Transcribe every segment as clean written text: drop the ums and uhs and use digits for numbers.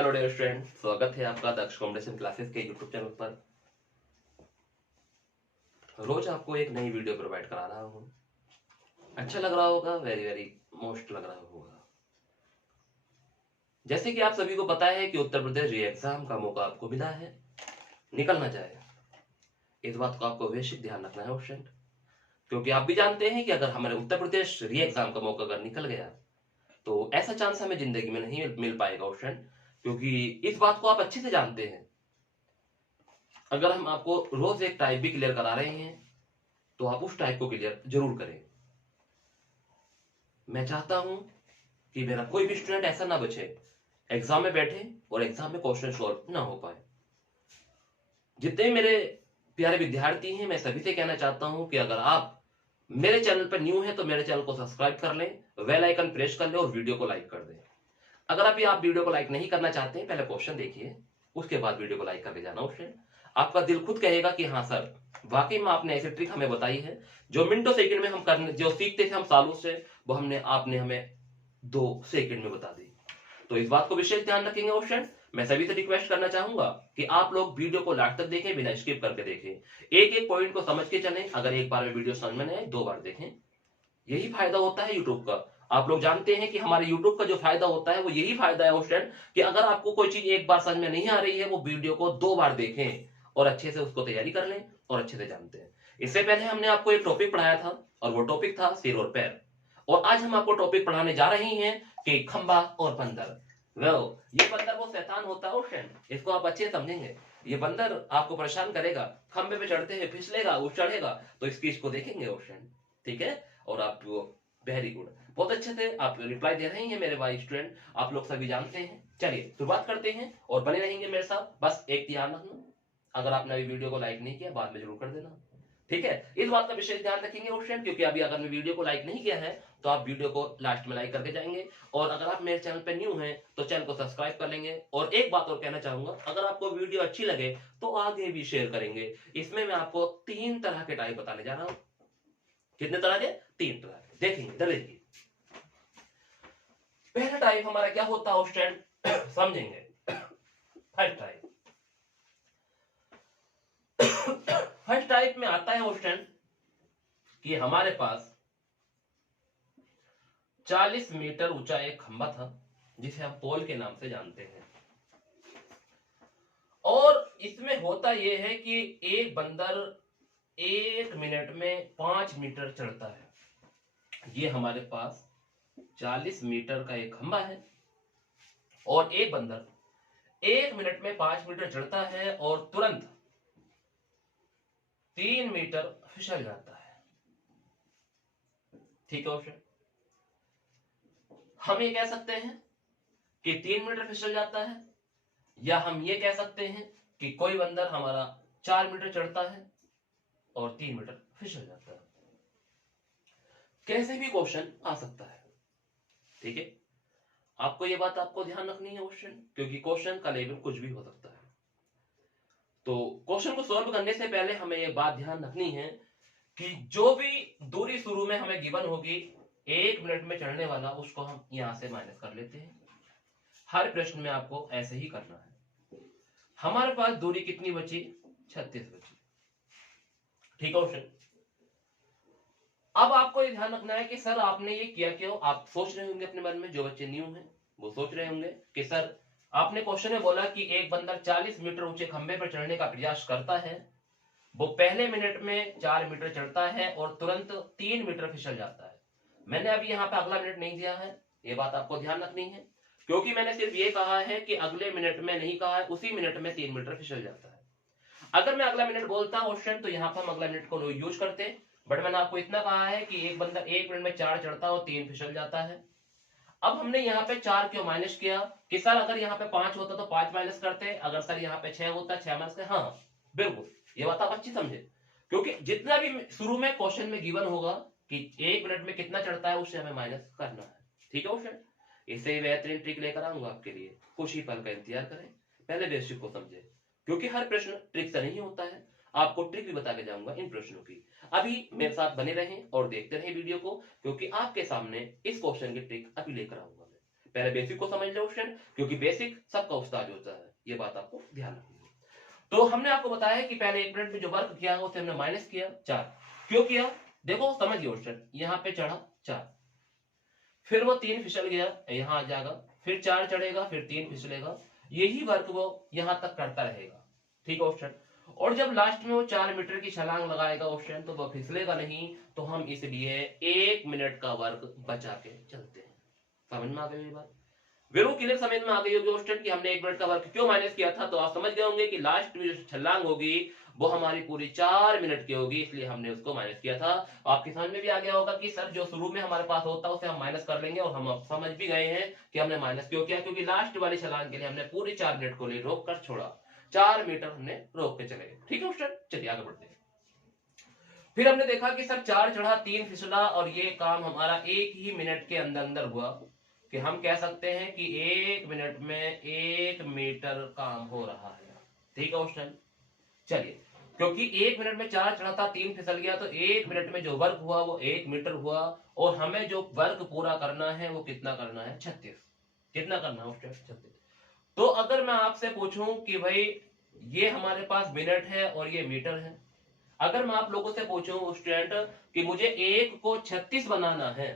Hello dear student, स्वागत है आपका दक्ष कॉम्पिटिशन क्लासेस के यूट्यूब चैनल पर। रोज आपको एक नई वीडियो प्रोवाइड करा रहा हूँ। अच्छा लग रहा होगा, वेरी वेरी मोस्ट लग रहा होगा। जैसे कि आप सभी को पता है कि उत्तर प्रदेश री एग्जाम का मौका आपको मिला है, निकलना चाहे इस बात को आपको बेसिक ध्यान रखना है स्टूडेंट, क्योंकि आप भी जानते हैं कि अगर हमारे उत्तर प्रदेश री एग्जाम का मौका अगर निकल गया तो ऐसा चांस हमें जिंदगी में नहीं मिल पाएगा स्टूडेंट, क्योंकि इस बात को आप अच्छे से जानते हैं। अगर हम आपको रोज एक टाइप भी क्लियर करा रहे हैं तो आप उस टाइप को क्लियर जरूर करें। मैं चाहता हूं कि मेरा कोई भी स्टूडेंट ऐसा ना बचे एग्जाम में बैठे और एग्जाम में क्वेश्चन सॉल्व ना हो पाए। जितने मेरे प्यारे विद्यार्थी हैं, मैं सभी से कहना चाहता हूं कि अगर आप मेरे चैनल पर न्यू हैं तो मेरे चैनल को सब्सक्राइब कर लें, बेल आइकन प्रेस कर लें और वीडियो को लाइक कर दें। अगर अभी आप वीडियो को लाइक नहीं करना चाहते हैं, पहले क्वेश्चन देखिए, उसके बाद वीडियो को लाइक करके जाना। उससे आपका दिल खुद कहेगा कि हाँ सर, वाकई में आपने ऐसी ट्रिक हमें बताई है जो मिनटों सेकंड में हम करने जो सीखते थे हम सालों से, वो आपने हमें 2 सेकंड में बता दी। तो इस बात को विशेष ध्यान रखेंगे ऑप्शन। मैं सभी से रिक्वेस्ट करना चाहूंगा कि आप लोग वीडियो को लास्ट तक देखें, बिना स्किप करके देखें, एक एक पॉइंट को समझ के चलें। अगर एक बार में वीडियो समझ में नहीं आए 2 बार देखें। यही फायदा होता है यूट्यूब का। आप लोग जानते हैं कि हमारे यूट्यूब का जो फायदा होता है वो यही फायदा है स्टूडेंट, कि अगर आपको कोई चीज एक बार समझ में नहीं आ रही है, वो वीडियो को 2 बार देखें और अच्छे से उसको तैयारी कर लें और अच्छे से जानते हैं। इससे पहले हमने आपको एक टॉपिक पढ़ाया था और वो टॉपिक था सिर और पैर, और आज हम आपको टॉपिक पढ़ाने जा रहे हैं कि खंबा और बंदर। ये बंदर वो शैतान होता है स्टूडेंट, इसको आप अच्छे समझेंगे। ये बंदर आपको परेशान करेगा, खंबे पे चढ़ते हैं, फिसलेगा, उस चढ़ेगा, तो इसको देखेंगे स्टूडेंट, ठीक है। और आप वेरी गुड, बहुत अच्छे से आप रिप्लाई दे रहे हैं मेरे भाई स्टूडेंट, आप लोग सभी जानते हैं। चलिए शुरुआत करते हैं और बने रहेंगे मेरे साथ। बस एक ध्यान रखना, अगर आपने अभी वीडियो को लाइक नहीं किया बाद में जरूर कर देना, ठीक है। इस बात का विशेष ध्यान रखेंगे स्टूडेंट, क्योंकि अभी अगर मैं वीडियो को लाइक नहीं किया है तो आप वीडियो को लास्ट में लाइक करके जाएंगे, और अगर आप मेरे चैनल पे न्यू हैं तो चैनल को सब्सक्राइब कर लेंगे। और एक बात और कहना चाहूंगा, अगर आपको वीडियो अच्छी लगे तो आगे भी शेयर करेंगे। इसमें मैं आपको 3 तरह के टाइप बताने जा रहा हूं। कितने तरह के? 3 तरह के। देखेंगे, इधर देखिए। पहला टाइप हमारा क्या होता है स्टूडेंट, समझेंगे। फर्स्ट टाइप में आता है स्टूडेंट कि हमारे पास 40 मीटर ऊंचा एक खंबा था, जिसे हम पोल के नाम से जानते हैं। और इसमें होता यह है कि एक बंदर 1 मिनट में 5 मीटर चढ़ता है। ये हमारे पास 40 मीटर का एक खंबा है और एक बंदर 1 मिनट में 5 मीटर चढ़ता है और तुरंत 3 मीटर फिसल जाता है, ठीक है ऑप्शन। हम ये कह सकते हैं कि 3 मीटर फिसल जाता है, या हम ये कह सकते हैं कि कोई बंदर हमारा 4 मीटर चढ़ता है और 3 मीटर फिसल जाता है। कैसे भी क्वेश्चन आ सकता है, ठीक है। आपको ये बात आपको ध्यान रखनी है क्वेश्चन, क्योंकि क्वेश्चन का लेवल कुछ भी हो सकता है। तो क्वेश्चन को सॉल्व करने से पहले हमें ये बात ध्यान रखनी है कि जो भी दूरी शुरू में हमें गिवन होगी 1 मिनट में चढ़ने वाला, उसको हम यहां से माइनस कर लेते हैं। हर प्रश्न में आपको ऐसे ही करना है। हमारे पास दूरी कितनी बची? 36 बची, ठीक है क्वेश्चन। अब आपको ये ध्यान रखना है कि सर आपने ये किया क्यों। आप सोच रहे होंगे अपने मन में, जो बच्चे न्यू हैं वो सोच रहे होंगे कि सर आपने क्वेश्चन में बोला कि एक बंदर 40 मीटर ऊंचे खंबे पर चढ़ने का प्रयास करता है, वो पहले मिनट में 4 मीटर चढ़ता है और तुरंत 3 मीटर फिसल जाता है। मैंने अभी यहाँ पे अगला मिनट नहीं दिया है, ये बात आपको ध्यान रखनी है, क्योंकि मैंने सिर्फ ये कहा है कि अगले मिनट में नहीं कहा है, उसी मिनट में 3 मीटर फिसल जाता है। अगर मैं अगला मिनट बोलता क्वेश्चन तो यहाँ पर हम अगला मिनट को यूज करते, बट मैंने आपको इतना कहा है कि एक बंदा 1 मिनट में 4 चढ़ता है और 3 फिसल जाता है। अब हमने यहाँ पे 4 क्यों माइनस किया कि सर अगर यहाँ पे 5 होता तो 5 माइनस करते, अगर सर यहाँ पे 6 होता 6 माइनस करते। हाँ बिल्कुल, ये बात आप अच्छी समझे, क्योंकि जितना भी शुरू में क्वेश्चन में गिवन होगा कि 1 मिनट में कितना चढ़ता है, उससे हमें माइनस करना है, ठीक है क्वेश्चन। इससे ही बेहतरीन ट्रिक लेकर आऊंगा आपके लिए, कुछ ही पल का इंतजार करें, पहले बेसिक को समझे, क्योंकि हर प्रश्न ट्रिक से नहीं होता है। आपको ट्रिक भी बता के जाऊंगा इन प्रश्नों की। अभी मेरे साथ बने रहें और देखते रहें वीडियो को, क्योंकि आपके सामने इस क्वेश्चन की ट्रिक अभी लेकर आऊंगा मैं। पहले बेसिक को समझ लो स्टूडेंट, क्योंकि बेसिक सबका उस्ताद होता है, ये बात आपको ध्यान रखनी है। तो हमने आपको बताया कि पहले 1 मिनट में जो वर्क किया उसे हमने माइनस किया 4। क्यों किया? देखो समझिए स्टूडेंट, यहाँ पे चढ़ा 4, फिर वो 3 फिसल गया, यहाँ आ जाएगा, फिर 4 चढ़ेगा, फिर 3 फिसलेगा, यही वर्क वो यहां तक करता रहेगा। ठीक है ऑप्शन। और जब लास्ट में वो 4 मीटर की छलांग लगाएगा ऑप्शन, तो वो फिसलेगा नहीं, तो हम इसलिए 1 मिनट का वर्क बचा के चलते हैं। समझ में आ गई ये बात? वेरो क्लियर समझ में आ गई होगी ऑप्शन कि हमने 1 मिनट का वर्क क्यों माइनस किया था। तो आप समझ गए होंगे कि लास्ट में जो छलांग होगी वो हमारी पूरी 4 मिनट की होगी, इसलिए हमने उसको माइनस किया था। आपकी समझ में भी आ गया होगा कि सर जो शुरू में हमारे पास होता है उसे हम माइनस कर लेंगे, और हम अब समझ भी गए हैं कि हमने माइनस क्यों किया, क्योंकि लास्ट वाली छलांग के लिए हमने पूरी 4 मिनट को लिए रोक कर छोड़ा, 4 मीटर हमने रोक के चले गए। ठीक है ऑप्शन, चलिए आगे बढ़ते हैं। फिर हमने देखा कि सर 4 चढ़ा 3 फिसला, और ये काम हमारा 1 ही मिनट के अंदर अंदर हुआ, कि हम कह सकते हैं कि 1 मिनट में 1 मीटर काम हो रहा है। ठीक है ऑप्शन, चलिए, क्योंकि 1 मिनट में 4 चढ़ा था 3 फिसल गया, तो 1 मिनट में जो वर्क हुआ वो 1 मीटर हुआ, और हमें जो वर्क पूरा करना है वो कितना करना है? 36। कितना करना है ऑप्शन? 36। तो अगर मैं आपसे पूछूं कि भाई ये हमारे पास मिनट है और ये मीटर है, अगर मैं आप लोगों से पूछूं स्टूडेंट कि मुझे 1 को 36 बनाना है,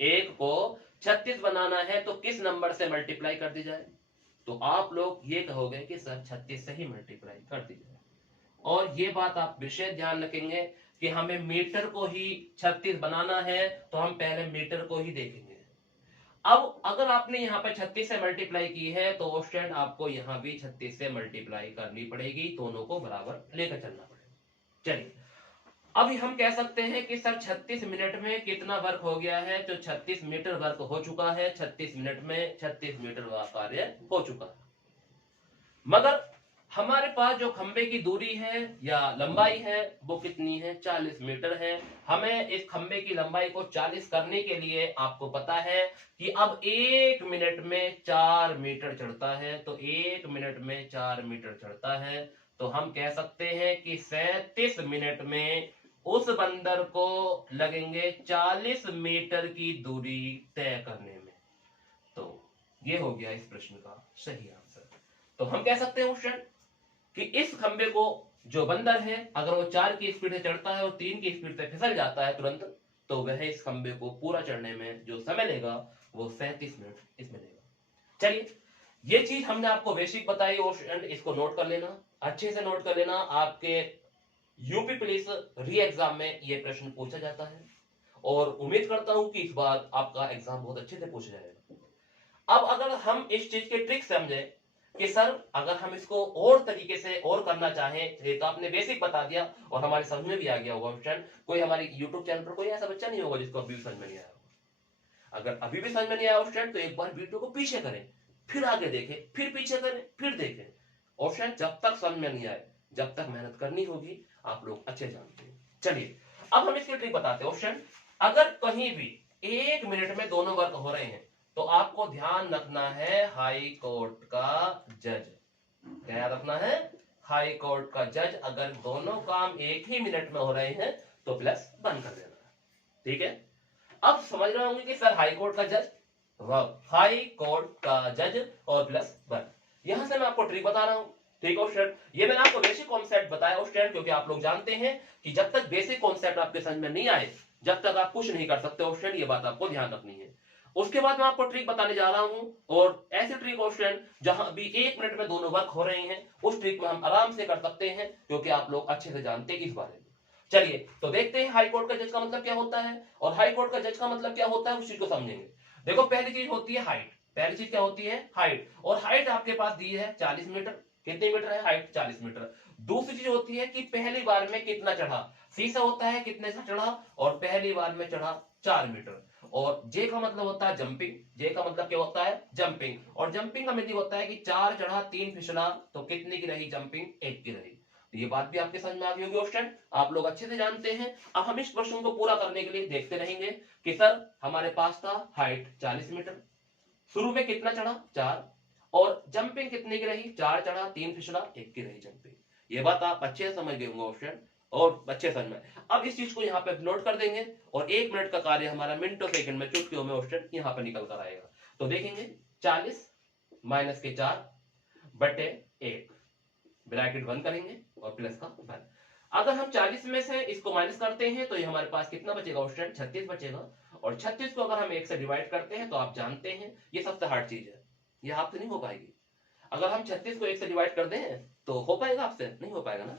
1 को 36 बनाना है, तो किस नंबर से मल्टीप्लाई कर दी जाए? तो आप लोग ये कहोगे कि सर 36 से ही मल्टीप्लाई कर दी जाए। और ये बात आप विशेष ध्यान रखेंगे कि हमें मीटर को ही 36 बनाना है, तो हम पहले मीटर को ही देखेंगे। अब अगर आपने यहाँ पे 36 से मल्टीप्लाई की है, तो स्टूडेंट आपको यहाँ भी 36 से मल्टीप्लाई करनी पड़ेगी, दोनों को बराबर लेकर चलना पड़ेगा। चलिए, अभी हम कह सकते हैं कि सर 36 मिनट में कितना वर्क हो गया है, तो 36 मीटर वर्क हो चुका है, 36 मिनट में 36 मीटर का कार्य हो चुका है। मगर हमारे पास जो खंबे की दूरी है या लंबाई है वो कितनी है? 40 मीटर है। हमें इस खंबे की लंबाई को 40 करने के लिए आपको पता है कि अब 1 मिनट में 4 मीटर चढ़ता है, तो 1 मिनट में 4 मीटर चढ़ता है, तो हम कह सकते हैं कि 37 मिनट में उस बंदर को लगेंगे 40 मीटर की दूरी तय करने में। तो ये हो गया इस प्रश्न का सही आंसर। तो हम कह सकते हैं क्वेश्चन कि इस खंबे को जो बंदर है, अगर वो 4 की स्पीड से चढ़ता है और 3 की स्पीड से फिसल जाता है तुरंत, तो वह इस खंबे को पूरा चढ़ने में जो समय लेगा वो 37 मिनट इसमें लेगा। चलिए, ये चीज हमने आपको बेसिक बताई, और इसको नोट कर लेना, अच्छे से नोट कर लेना। आपके यूपी पुलिस री एग्जाम में ये प्रश्न पूछा जाता है, और उम्मीद करता हूं कि इस बार आपका एग्जाम बहुत अच्छे से पूछा जाएगा। अब अगर हम इस चीज के ट्रिक समझे कि सर अगर हम इसको और तरीके से और करना चाहें, तो आपने बेसिक बता दिया और हमारे समझ में भी आ गया होगा ऑप्शन। कोई हमारे यूट्यूब चैनल पर कोई ऐसा बच्चा नहीं होगा जिसको अभी भी समझ में नहीं आया होगा। अगर अभी भी समझ में नहीं आया ऑप्शन, तो एक बार वीडियो को पीछे करें, फिर आगे देखें, फिर पीछे करें, फिर देखें ऑप्शन। जब तक समझ में नहीं आए, जब तक मेहनत करनी होगी, आप लोग अच्छे जानते हैं। चलिए, अब हम इसकी ट्रिक बताते हैं ऑप्शन। अगर कहीं भी 1 मिनट में दोनों वर्क हो रहे हैं, तो आपको ध्यान रखना है हाई कोर्ट का जज। क्या याद रखना है? हाई कोर्ट का जज। अगर दोनों काम 1 ही मिनट में हो रहे हैं तो प्लस 1 कर देना। ठीक है, अब समझ रहे होंगे कि सर हाई कोर्ट का जज, हाई कोर्ट का जज और प्लस 1। यहां से मैं आपको ट्रिक बता रहा हूं। ठीक है स्टूडेंट, ये मैंने आपको बेसिक कॉन्सेप्ट बताया स्टूडेंट, क्योंकि आप लोग जानते हैं कि जब तक बेसिक कॉन्सेप्ट आपके समझ में नहीं आए, जब तक आप कुछ नहीं कर सकते स्टूडेंट। ये बात आपको ध्यान रखनी है। उसके बाद मैं आपको ट्रिक बताने जा रहा हूं, और ऐसे ट्रिक ऑप्शन जहां भी 1 मिनट में दोनों वर्क हो रहे हैं, उस ट्रिक में हम आराम से कर सकते हैं, क्योंकि आप लोग अच्छे से जानते हैं इस बारे में। चलिए, तो देखते हैं हाई कोर्ट का जज का मतलब क्या होता है, और हाई कोर्ट का जज का मतलब क्या होता है, उस चीज को समझेंगे। देखो, पहली चीज होती है हाइट। पहली चीज क्या होती है? हाइट। और हाइट आपके पास दी है 40 मीटर। कितने मीटर है? Height 40 metre. दूसरी चीज होती है कि पहली बार में कितना चढ़ा। सीसा होता है कितने से चढ़ा, और पहली बार में चढ़ा 4 मीटर। और जे का मतलब होता है जंपिंग। जे का मतलब क्या होता है? जंपिंग। और जंपिंग का मतलब होता है कि 4 चढ़ा 3 फिसला, तो कितने की रही जंपिंग? 1 की रही। तो ये बात भी आपके समझ में आ गई होगी ऑप्शन, आप लोग अच्छे से जानते हैं। अब हम इस प्रश्न को पूरा करने के लिए देखते रहेंगे कि सर हमारे पास था हाइट 40 मीटर, शुरू में कितना चढ़ा? 4, और जंपिंग कितने की रही? 4 चढ़ा 3 फिसला, 1 की रही जंपिंग। ये बात आप अच्छे से समझ गए होंगे ऑप्शन, और अच्छे समझ में। अब इस चीज को यहाँ पे नोट कर देंगे, और 1 मिनट का कार्य हमारा मिनटों सेकंड में, चुटकियों में ऑप्शन यहाँ पे निकल कर आएगा। तो देखेंगे 40 माइनस के 4 बटे 1, ब्रैकेट बंद करेंगे और प्लस का 1। अगर हम 40 में से इसको माइनस करते हैं तो ये हमारे पास कितना बचेगा स्टूडेंट, 36 बचेगा। और 36 को अगर हम 1 से डिवाइड करते हैं तो आप जानते हैं ये सबसे हार्ड चीज है, ये आपसे नहीं हो पाएगी। अगर हम 36 को 1 से डिवाइड कर दें तो हो पाएगा आपसे, नहीं हो पाएगा ना,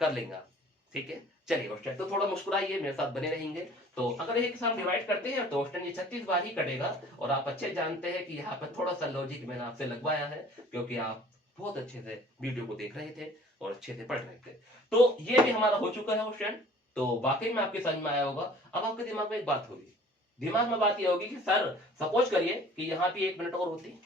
कर लेंगे आप, ठीक है। चलिए क्वेश्चन तो थोड़ा मुस्कुराइए, मेरे साथ बने रहेंगे। तो अगर एक साथ डिवाइड करते हैं तो क्वेश्चन ये 36 बार ही कटेगा। और आप अच्छे जानते हैं कि यहाँ पर थोड़ा सा लॉजिक मैंने आपसे लगवाया है, क्योंकि आप बहुत अच्छे से वीडियो को देख रहे थे और अच्छे से पढ़ रहे थे। तो ये भी हमारा हो चुका है क्वेश्चन, तो वाकई में आपके समझ में आया होगा। अब आपके दिमाग में एक बात होगी, दिमाग में बात ये होगी कि सर सपोज करिए कि यहाँ भी 1 मिनट और होती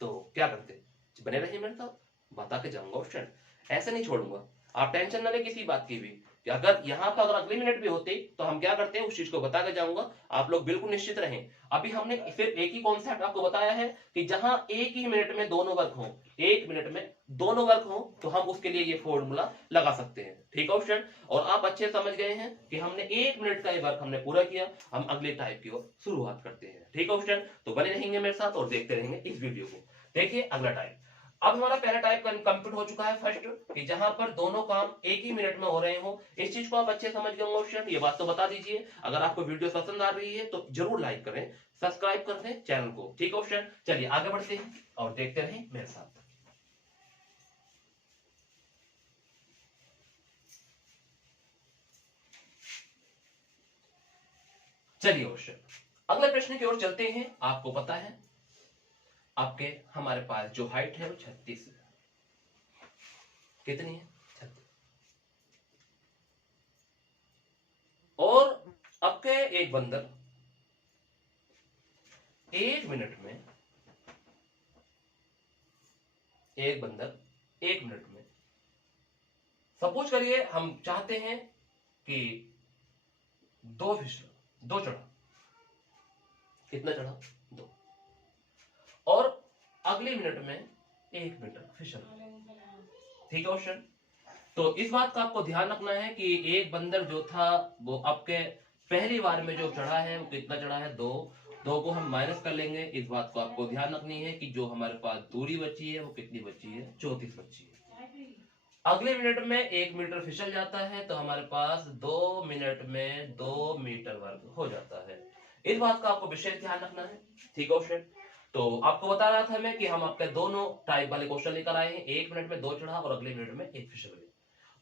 तो क्या करते। बने रहिए मेरे साथ, बता के जाऊंगा क्वेश्चन, ऐसे नहीं छोड़ूंगा। आप टेंशन ना ले किसी बात की भी, कि अगर यहाँ पर अगर अगली मिनट भी होती तो हम क्या करते हैं उस चीज को बता के जाऊंगा, आप लोग बिल्कुल निश्चित रहें। अभी हमने सिर्फ एक ही कॉन्सेप्ट आपको बताया है कि जहां एक ही मिनट में दोनों वर्क हो, 1 मिनट में दोनों वर्क हो, तो हम उसके लिए ये फॉर्मूला लगा सकते हैं, ठीक है क्वेश्चन। और आप अच्छे समझ गए हैं कि हमने 1 मिनट का ये वर्क हमने पूरा किया, हम अगले टाइप की ओर शुरुआत करते हैं, ठीक है क्वेश्चन। तो बने रहेंगे मेरे साथ और देखते रहेंगे इस वीडियो को। देखिए अगला टाइप, अब हमारा पहला टाइप कंप्लीट हो चुका है फर्स्ट, कि जहां पर दोनों काम एक ही मिनट में हो रहे हो। इस चीज को आप अच्छे समझ गए क्वेश्चन, ये बात तो बता दीजिए। अगर आपको वीडियो पसंद आ रही है तो जरूर लाइक करें, सब्सक्राइब कर दें चैनल को, ठीक है क्वेश्चन। चलिए आगे बढ़ते हैं और देखते रहें मेरे साथ। चलिए क्वेश्चन अगले प्रश्न की ओर चलते हैं। आपको पता है आपके हमारे पास जो हाइट है वो 36 है, कितनी है 36। और आपके एक बंदर 1 मिनट में, एक बंदर 1 मिनट में, सपोज करिए हम चाहते हैं कि 2 फिसल, 2 चढ़ा, कितना चढ़ा 2, और अगले मिनट में 1 मीटर फिसल, ठीक है क्वेश्चन। तो इस बात का आपको ध्यान रखना है कि एक बंदर जो था वो आपके पहली बार में जो चढ़ा है वो कितना चढ़ा है 2, 2 को हम माइनस कर लेंगे। इस बात को आपको ध्यान रखनी है कि जो हमारे पास दूरी बची है वो कितनी बची है, 34 बची है। अगले मिनट में 1 मीटर फिसल जाता है तो हमारे पास 2 मिनट में 2 मीटर वर्ग हो जाता है। इस बात का आपको विशेष ध्यान रखना है, ठीक है क्वेश्चन। तो आपको बता रहा था मैं कि हम आपके दोनों टाइप वाले क्वेश्चन लेकर आए हैं, 1 मिनट में 2 चढ़ा और अगले मिनट में 1 फिसल गया।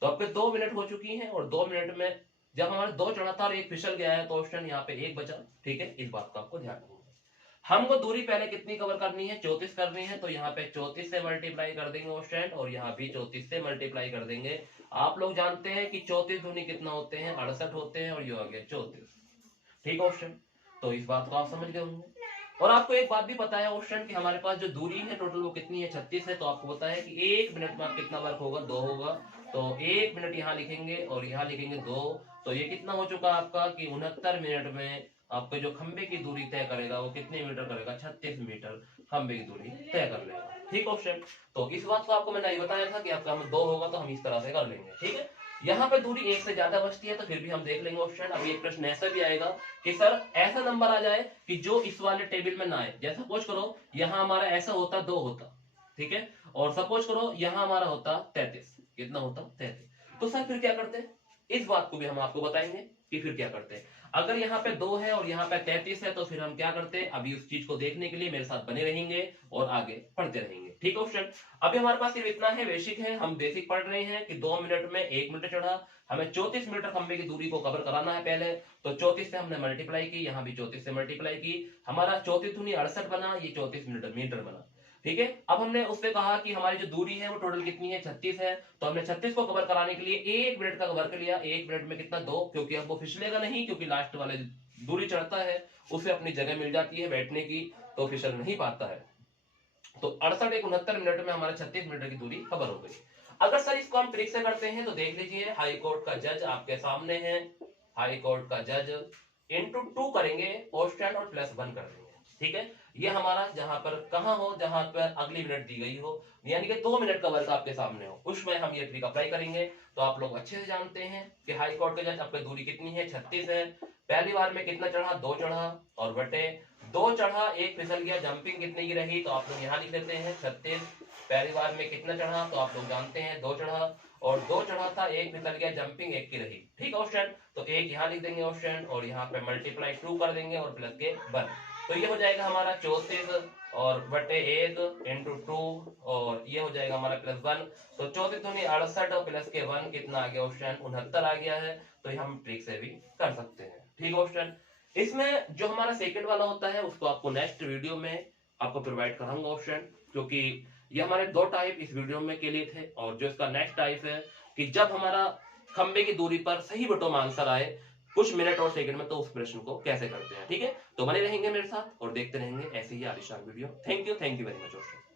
तो आपके 2 मिनट हो चुकी हैं और 2 मिनट में जब हमारे 2 चढ़ा था और 1 फिसल गया है तो क्वेश्चन यहाँ पे 1 बचा, ठीक है। इस बात का आपको ध्यान रखना है। हमको दूरी पहले कितनी कवर करनी है, 34 करनी है, तो यहाँ पे 34 से मल्टीप्लाई कर देंगे क्वेश्चन, और यहाँ भी 34 से मल्टीप्लाई कर देंगे। आप लोग जानते हैं कि 34 दूनी कितना होते हैं, 68 होते हैं, और ये आ गया 34, ठीक क्वेश्चन। तो इस बात को आप समझ गए होंगे। और आपको एक बात भी पता है क्वेश्चन कि हमारे पास जो दूरी है टोटल वो कितनी है, 36 है। तो आपको पता है कि 1 मिनट में कितना वर्क होगा, 2 होगा। तो 1 मिनट यहाँ लिखेंगे और यहाँ लिखेंगे 2, तो ये कितना हो चुका आपका कि 69 मिनट में आपके जो खंबे की दूरी तय करेगा वो कितने मीटर करेगा, 36 मीटर खंबे की दूरी तय कर लेगा, ठीक क्वेश्चन। तो इस बात को आपको मैंने नहीं बताया था कि आपका 2 होगा तो हम इस तरह से कर लेंगे, ठीक है। यहाँ पे दूरी 1 से ज्यादा बचती है तो फिर भी हम देख लेंगे क्वेश्चन। अब एक प्रश्न ऐसा भी आएगा कि सर ऐसा नंबर आ जाए कि जो इस वाले टेबल में ना आए, जैसा सपोज करो यहाँ हमारा ऐसा होता 2 होता, ठीक है, और सपोज करो यहाँ हमारा होता 33, कितना होता 33, तो सर फिर क्या करते हैं, इस बात को भी हम आपको बताएंगे कि फिर क्या करते हैं। अगर यहाँ पे 2 है और यहाँ पे 33 है तो फिर हम क्या करते हैं, अभी उस चीज को देखने के लिए मेरे साथ बने रहेंगे और आगे पढ़ते रहेंगे, ठीक है क्वेश्चन। अभी हमारे पास सिर्फ इतना है, बेसिक है, हम बेसिक पढ़ रहे हैं कि 2 मिनट में 1 मीटर चढ़ा, हमें 34 मीटर खंबे की दूरी को कवर कराना है पहले। तो 34 से हमने मल्टीप्लाई की, यहाँ भी 34 से मल्टीप्लाई की, हमारा 34 दूनी 68 बना, ये 34 मीटर बना, ठीक है। अब हमने उससे कहा कि हमारी जो दूरी है वो टोटल कितनी है, 36 है। तो हमने 36 को कवर कराने के लिए 1 मिनट का वर्क लिया, 1 मिनट में कितना 2, क्योंकि अब वो फिसलेगा नहीं, क्योंकि लास्ट वाले दूरी चढ़ता है उसे अपनी जगह मिल जाती है बैठने की, तो फिसल नहीं पाता है। तो 68 एक 69 मिनट में हमारा 36 मीटर की दूरी कवर हो गई। अगर सर इसको हम ट्रिक से करते हैं तो देख लीजिए, हाई कोर्ट का जज आपके सामने है, हाई कोर्ट का जज इंटू 2 करेंगे क्वेश्चन और +1 कर देंगे, ठीक है। ये हमारा जहां पर कहां हो, जहां पर अगली मिनट दी गई हो, यानी कि 2 मिनट का वर्क आपके सामने हो, उसमें हम ये ट्रिक अप्लाई करेंगे। तो आप लोग अच्छे से जानते हैं कि हाई कोर्ट का जज आपकी दूरी कितनी है, 36 है। पहली बार में कितना चढ़ा, 2 चढ़ा, और बटे 2 चढ़ा 1 फिसल गया, जंपिंग कितने की रही तो आप लोग यहाँ लिख देते हैं 36। पहली बार में कितना चढ़ा तो आप लोग जानते हैं 2 चढ़ा, और 2 चढ़ा था 1 फिसल गया, जंपिंग 1 की रही। ठीक ऑप्शन, तो 1 यहाँ लिख देंगे ऑप्शन, और यहाँ पे मल्टीप्लाई 2 कर देंगे और प्लस के 1, तो ये हो जाएगा हमारा 34 और बटे 1 इंटू 2, और ये हो जाएगा हमारा प्लस 1, तो 34 दूनी 68 और प्लस के 1 कितना आ गया ऑप्शन 69 आ गया है। तो ये हम ट्रिक से भी कर सकते हैं। ठीक ऑप्शन। इसमें जो हमारा सेकंड वाला होता है उसको आपको नेक्स्ट वीडियो में आपको प्रोवाइड कराऊंगा ऑप्शन, क्योंकि ये हमारे 2 टाइप इस वीडियो में के लिए थे, और जो इसका नेक्स्ट टाइप है कि जब हमारा खंबे की दूरी पर सही बटों में आंसर आए कुछ मिनट और सेकंड में, तो उस प्रश्न को कैसे करते हैं। ठीक है, तो बने रहेंगे मेरे साथ और देखते रहेंगे ऐसे ही आलिशान video. Thank you very much option.